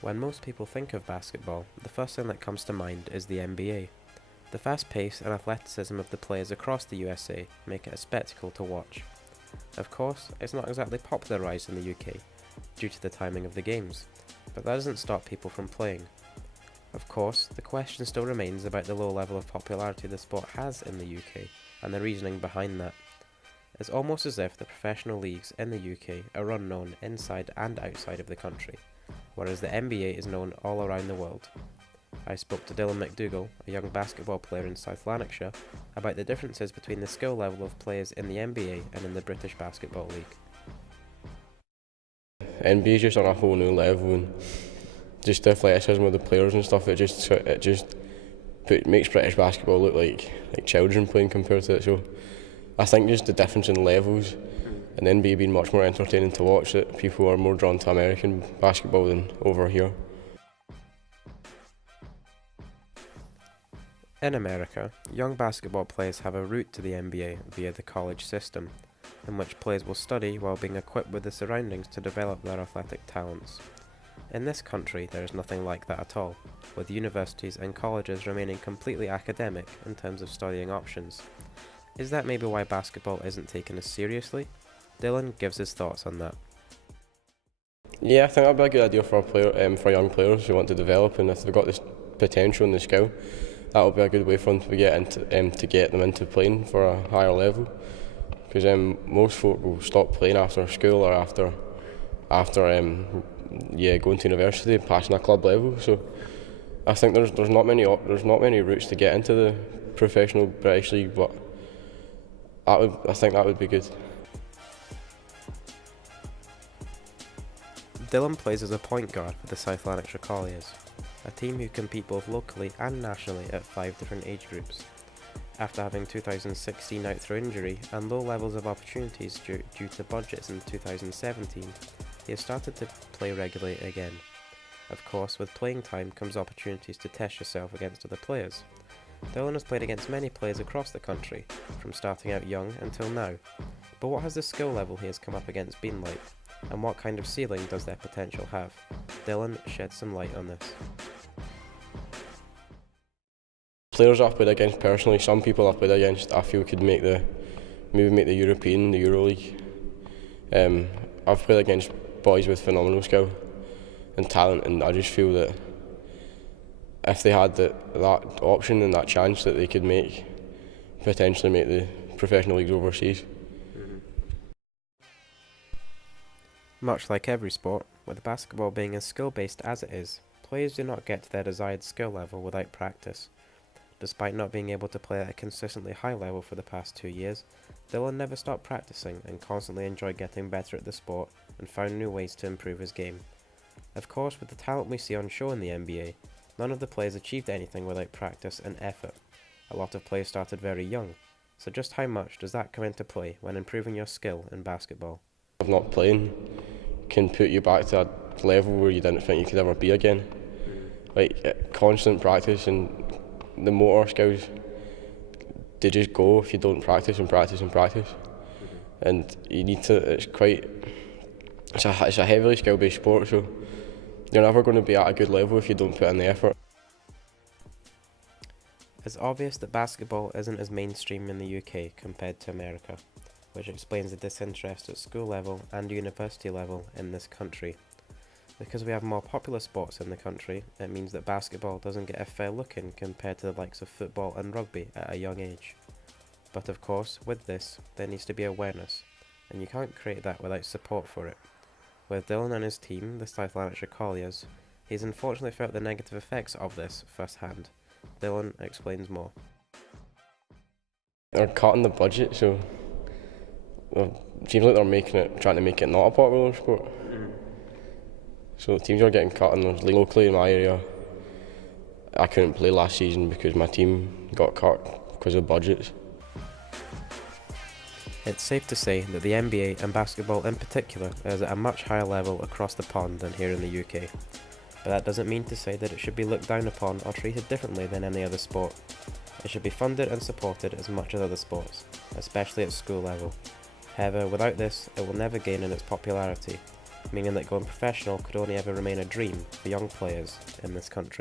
When most people think of basketball, the first thing that comes to mind is the NBA. The fast pace and athleticism of the players across the USA make it a spectacle to watch. Of course, it's not exactly popularised in the UK due to the timing of the games, but that doesn't stop people from playing. Of course, the question still remains about the low level of popularity the sport has in the UK and the reasoning behind that. It's almost as if the professional leagues in the UK are unknown inside and outside of the country, whereas the NBA is known all around the world. I spoke to Dylan McDougall, a young basketball player in South Lanarkshire, about the differences between the skill level of players in the NBA and in the British Basketball League. NBA is just on a whole new level, and just the athleticism of the players and stuff. It just makes British basketball look like children playing compared to it. So I think just the difference in levels and the NBA being much more entertaining to watch, that people are more drawn to American basketball than over here. In America, young basketball players have a route to the NBA via the college system, in which players will study while being equipped with the surroundings to develop their athletic talents. In this country, there is nothing like that at all, with universities and colleges remaining completely academic in terms of studying options. Is that maybe why basketball isn't taken as seriously? Dylan gives his thoughts on that. Yeah, I think that'd be a good idea for for young players who want to develop, and if they've got this potential and the skill, that would be a good way for them to get them into playing for a higher level. Because most folk will stop playing after school or after going to university, passing a club level. So I think there's not many routes to get into the professional British League, but I think that would be good. Dylan plays as a point guard for the South Lanarkshire Colliers, a team who compete both locally and nationally at 5 different age groups. After having 2016 out through injury and low levels of opportunities due to budgets in 2017, he has started to play regularly again. Of course, with playing time comes opportunities to test yourself against other players. Dylan has played against many players across the country, from starting out young until now. But what has the skill level he has come up against been like? And what kind of ceiling does their potential have? Dylan sheds some light on this. Players I've played against personally, some people I've played against I feel could make the European, the EuroLeague. I've played against boys with phenomenal skill and talent, and I just feel that if they had that option and that chance, that they could potentially make the professional leagues overseas. Much like every sport, with basketball being as skill-based as it is, players do not get to their desired skill level without practice. Despite not being able to play at a consistently high level for the past 2 years, Dylan never stopped practicing and constantly enjoyed getting better at the sport and found new ways to improve his game. Of course, with the talent we see on show in the NBA, none of the players achieved anything without practice and effort. A lot of players started very young, so just how much does that come into play when improving your skill in basketball? Not playing can put you back to a level where you didn't think you could ever be again. Constant practice and the motor skills, they just go if you don't practice and practice and practice. And you need to, it's a heavily skill-based sport, so you're never going to be at a good level if you don't put in the effort. It's obvious that basketball isn't as mainstream in the UK compared to America, which explains the disinterest at school level and university level in this country. Because we have more popular sports in the country, it means that basketball doesn't get a fair look in compared to the likes of football and rugby at a young age. But of course, with this, there needs to be awareness, and you can't create that without support for it. With Dylan and his team, the South Lanarkshire Colliers, he's unfortunately felt the negative effects of this firsthand. Dylan explains more. They're cutting the budget, so it seems like they're trying to make it not a popular sport. So teams are getting cut, and locally in my area, I couldn't play last season because my team got cut because of budgets. It's safe to say that the NBA and basketball in particular is at a much higher level across the pond than here in the UK. But that doesn't mean to say that it should be looked down upon or treated differently than any other sport. It should be funded and supported as much as other sports, especially at school level. However, without this, it will never gain in its popularity, meaning that going professional could only ever remain a dream for young players in this country.